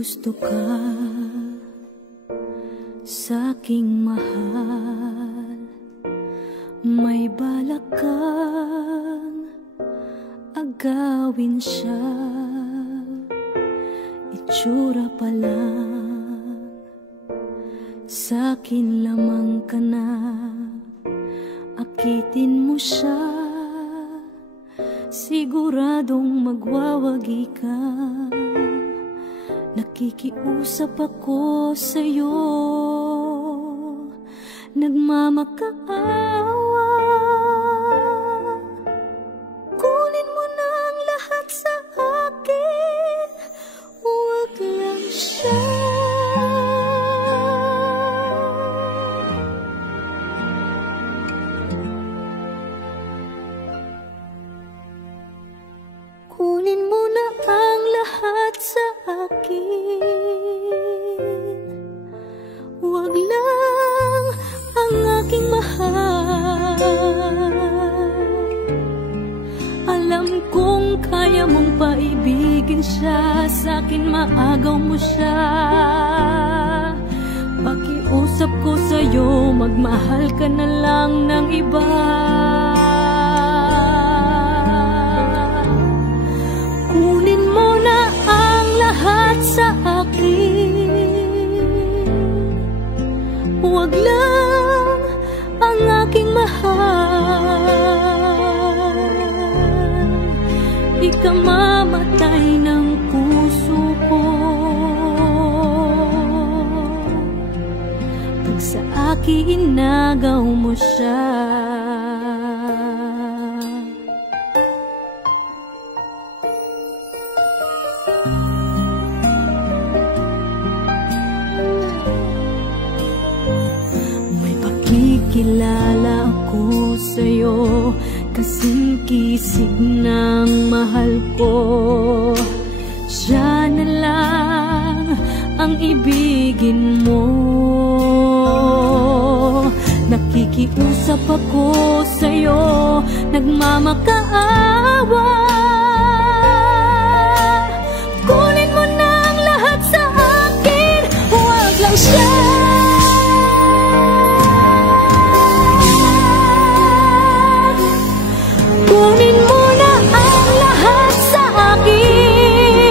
gusto ka sa'king mahal, may balak kang agawin siya. Itsura pa lang, sa'kin lamang ka na, akitin mo siya, siguradong magwawagi ka. Nakikiusap ako sa'yo, nagmamakaawa. Kunin mo na ang lahat sa akin, huwag lang siya. Kunin mo na ang lahat sa akin, huwag lang ang aking mahal. Alam kong kaya mong paibigin siya, sa'kin maagaw mo siya. Pakiusap ko sa'yo, magmahal ka na lang ng iba. Kunin mo na ang lahat sa akin, huwag lang ang aking mahal. Ikamamatay ng puso ko pag sa akin inagaw mo siya. Kilala ako sa'yo, kasing kisig ng mahal ko. Siya na lang ang ibigin mo. Nakikiusap ako sa'yo, nagmamakaawa. Kunin mo na ang lahat sa akin, huwag lang siya. Kunin mo na ang lahat sa akin,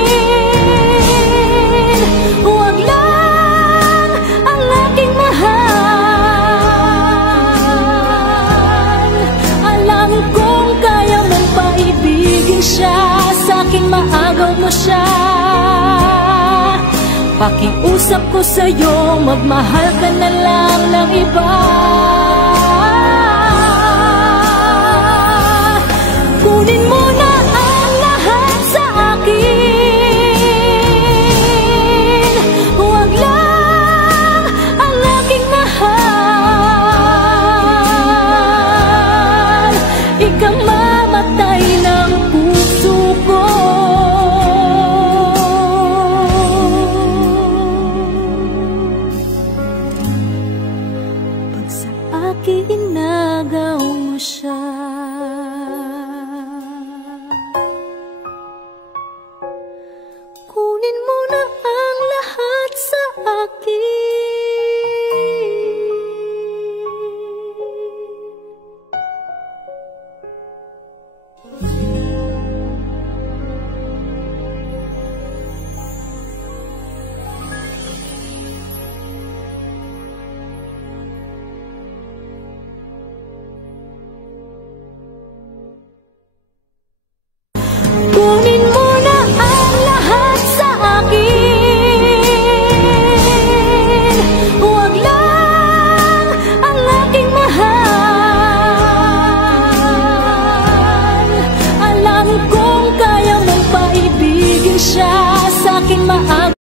huwag lang ang aking mahal. Alam kong kaya mong paibigin siya, sa'king maagaw mo siya. Pakiusap ko sa'yo, magmahal ka na lang ng iba.